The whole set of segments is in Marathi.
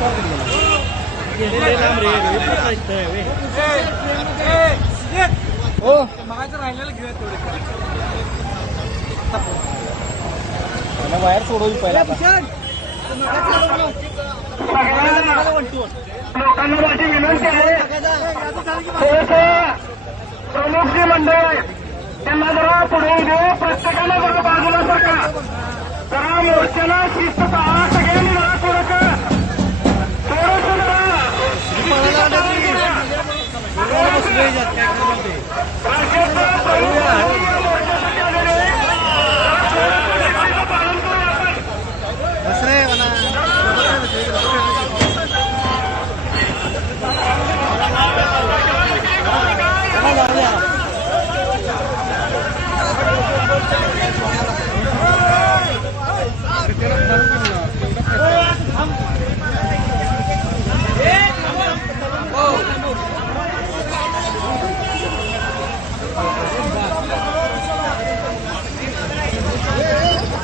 हो मागायचं राहिलेलं घेऊया तेवढे बाहेर सोडवली पहिला लोकांना माझी विनंती आहे प्रमुख जे मंडळ आहे त्यांना जरा पुढे दे प्रत्येकाला जरा बाजूला सरका जरा मोर्चाला शिस्त पाळा सगळ्यांनी जरा थोडंसं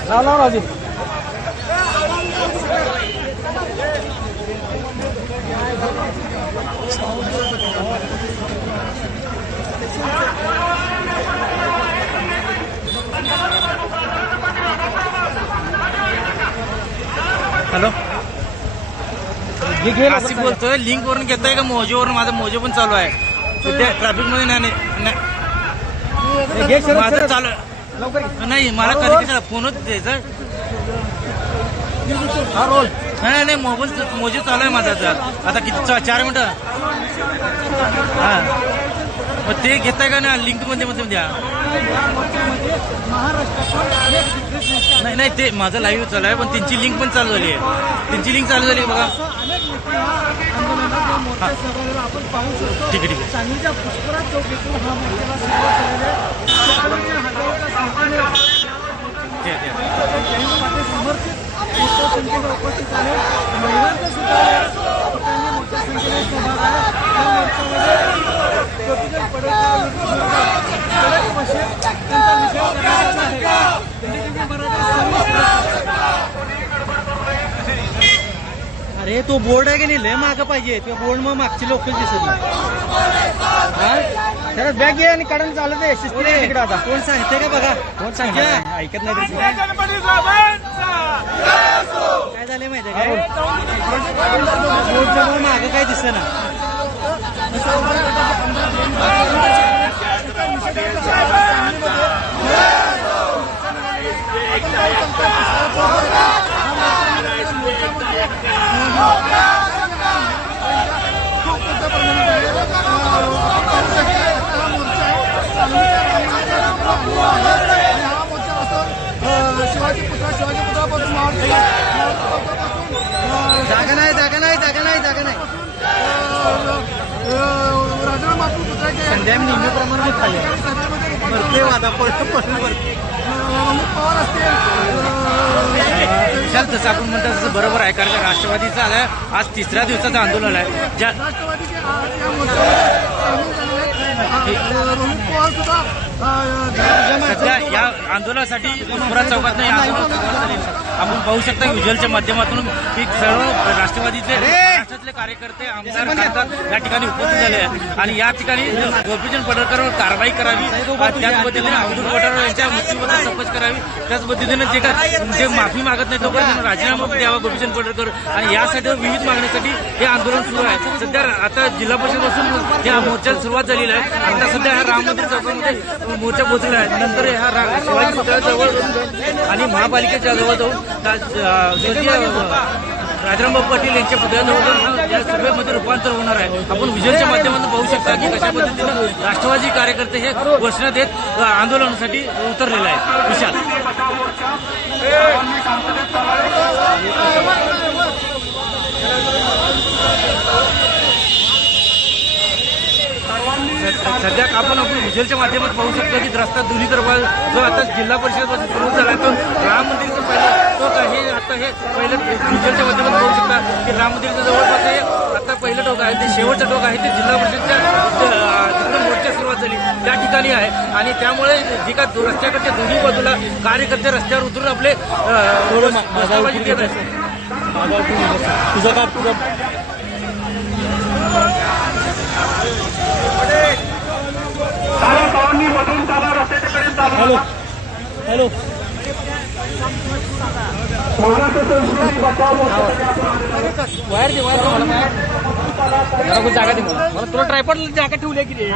लाव राजू हॅलो आसिफ बोलतोय. लिंक वरून घेताय का मोजेवरून? माझं मोजे पण चालू आहे सध्या ट्रॅफिक मध्ये. माझं चालू नाही. मला कधी कशाला फोनच द्यायचा. नाही नाही मोबाईल मोजे चालू आहे माझा. आता किती 4 मिनिटं. हा मग ते घेताय का ना लिंक मध्ये मध्ये द्या. नाही नाही ते माझं लाईव्ह चालू आहे पण त्यांची लिंक पण चालू झाली आहे. त्यांची लिंक चालू झाली बघा. ठीक आहे ठीक आहे. सांगलीच्या पुष्कराज चौकीतून हा मोर्चाला समर्पित मोठ्या संख्येने उपस्थित आहे. महिलांचा सुद्धा मोठ्या संख्येने सहभाग आहे. या मोर्चामध्ये गोपीचंद पडळकर कडक भाषेत त्यांचा निषेध करण्याचा आहे. दिल्ली मराठा अरे तो बोर्ड आहे की नाही लय मागं पाहिजे. त्या बोर्ड मग मागची लोक दिसत नाही. त्याला बॅग घे आणि काढून चालत आहे. शिस्तीने तिकडे आता कोण सांगते का बघा? कोण सांगते ऐकत नाही. काय झालंय माहिती आहे काय? बोर्डच्या मागं काय दिसत ना. शिवाजी पुत्रापासून जागा नाही जागा नाही जागा नाही जागा नाही. राजाराम बापू पुत्राचे संध्या नेहमीप्रमाणे खाल्ले भरते वादा पडून पवार असतील. विशाल तसं आपण म्हणतो तसं बरोबर आहे. कारण राष्ट्रवादीचं आलाय आज 3ऱ्या दिवसाचं आंदोलन आहे. ज्या राष्ट्रवादीचे रोहित पवार सुद्धा सध्या या आंदोलनासाठी पुष्कराज चौकात या आपण पाहू शकता विज्युअलच्या माध्यमातून की सर्व राष्ट्रवादीचे महाराष्ट्रातले कार्यकर्ते आमदार खासदार या ठिकाणी उपस्थित झाले आहेत. आणि या ठिकाणी गोपीचंद पडळकरवर कारवाई करावी. त्याच पद्धतीने अब्दुल पठाण यांच्या मृत्यूबद्दल चौकशी करावी. त्याच पद्धतीने जे माफी मागत नाही तोपर्यंत राजीनामा द्यावा गोपीचंद पडळकर. आणि यासाठी विविध मागणीसाठी हे आंदोलन सुरू आहे. सध्या आता जिल्हा परिषदेपासून या मोर्चाला सुरुवात झालेली आहे. आता सध्या हा राम मंदिर चौकामध्ये मोर्चा पोहोचला आहे. नंतर हा शिवाजी पुतळ्याजवळ आणि महापालिकेच्या जवळ जाऊन स्वर्गीय राजारामबाबू पाटील यांच्या पुतळ्याजवळ जाऊन या सभेमध्ये रूपांतर होणार आहे. आपण विज्युअलच्या माध्यमातून पाहू शकता की कशा पद्धतीनं राष्ट्रवादी कार्यकर्ते हे घोषणा देत आंदोलनासाठी उतरलेले आहेत. विशाल सध्या आपण विज्युअलच्या माध्यमातून पाहू शकतो की रस्ता दोन्ही तरफ जो आता जिल्हा परिषदेपासून सुरू झाला तो राम मंदिरचं पहिलं टोक आहे. आता हे पहिलं विज्युअलच्या माध्यमातून पाहू शकता की राम मंदिरचं जवळपास हे आता पहिलं टोक आहे. ते शेवटचं टोक आहे ते जिल्हा परिषदच्या जिथून मोर्चा सुरुवात झाली त्या ठिकाणी आहे. आणि त्यामुळे जे का रस्त्याकडच्या दोन्ही बाजूला कार्यकर्ते रस्त्यावर उतरून आपले तुझं का तुझं साऱ्या भावांनी मधून चाला रस्त्याकडे चालू हॅलो हॅलो महाराष्ट्र संस्कृती बचाव वायर दे वायर मला मला कोण जागा दे मला तुला ट्रायपॉड जागा ठेवली की रे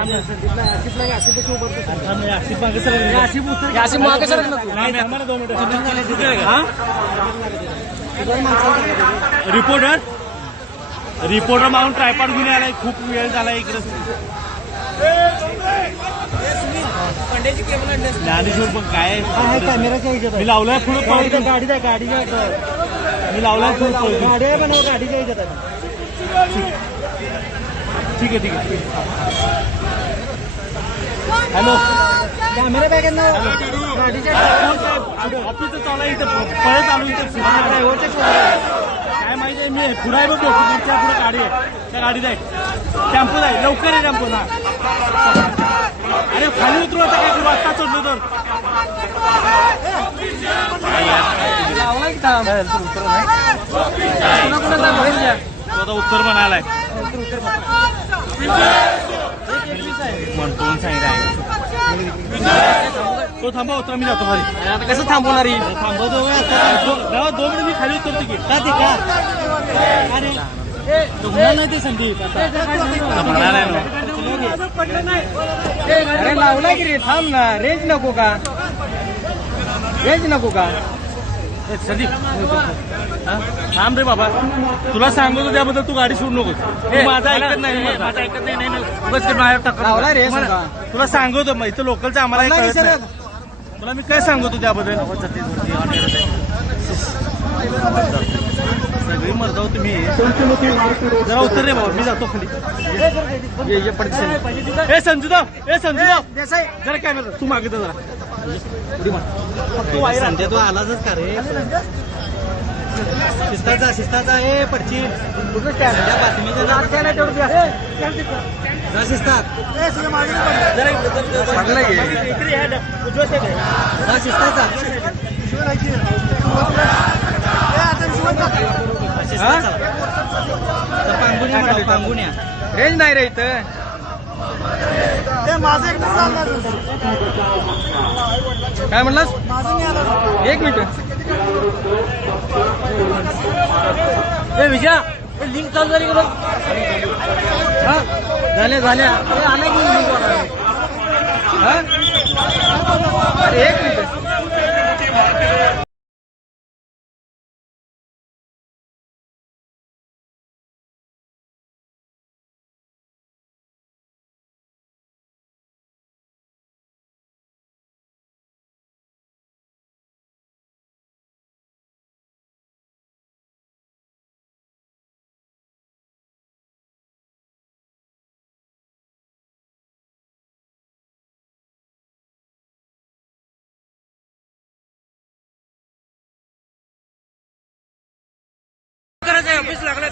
मागे सर रिपोर्टर मागून ट्रायपॉड घेऊन आलाय खूप वेळ झाला इकडे ज्ञानेश्वर पण काय कॅमेराच्या ह्याच्यात मी लावलाय पुढे गाडीचा मी लावलाय पुढे गाडी आहे पण गाडीच्या ह्याच्यात आहे ठीक आहे हॅलो कॅमेरा बॅग आहे ना गाडीच्या ऑफिसचं चालू आहे इथं पळत आलो इथं ड्रायव्हरच्या काय माहिती आहे मी पुढे बघतो पुढच्या पुढे गाडी आहे त्या गाडीत आहे टेम्पो आहे लवकर आहे टेम्पो ना अरे खाली उतरू आता काय वाजता चढलो तर लावला की थांब आता उत्तर म्हणालाय म्हणतो सांगितलं तो थांबा उतर मी जातो खाली आता कसं थांबवणार थांबवतो 2 मिनिट मी खाली उतरतो की अरे नाही ते संदीप म्हणालाय ना अरे लावला की रे थांब ना रेंज नको का संदीप थांब रे बाबा तुला सांगतो त्याबद्दल तू गाडी सोडू नको माझा ऐकत नाही लावला रे तुला सांगतो मग इथं लोकलचं आम्हाला कळत नाही. तुला मी काय सांगतो त्याबद्दल सगळी मर्दा तुम्ही जरा उतर रे बाबा मी जातो खाली ए संजूदा जरा कॅमेरा तू मागे जरा संजय तू आलाच का रे शिस्ताचा ए पडची शिस्तात शिस्ताचा पांगुण्या रेंज नाही रे इथं काय म्हणलास 1 मिनिट विजया लिंक चालू झाली का झाल्या आला की अरे 1 मिनिट ऑफिस लागला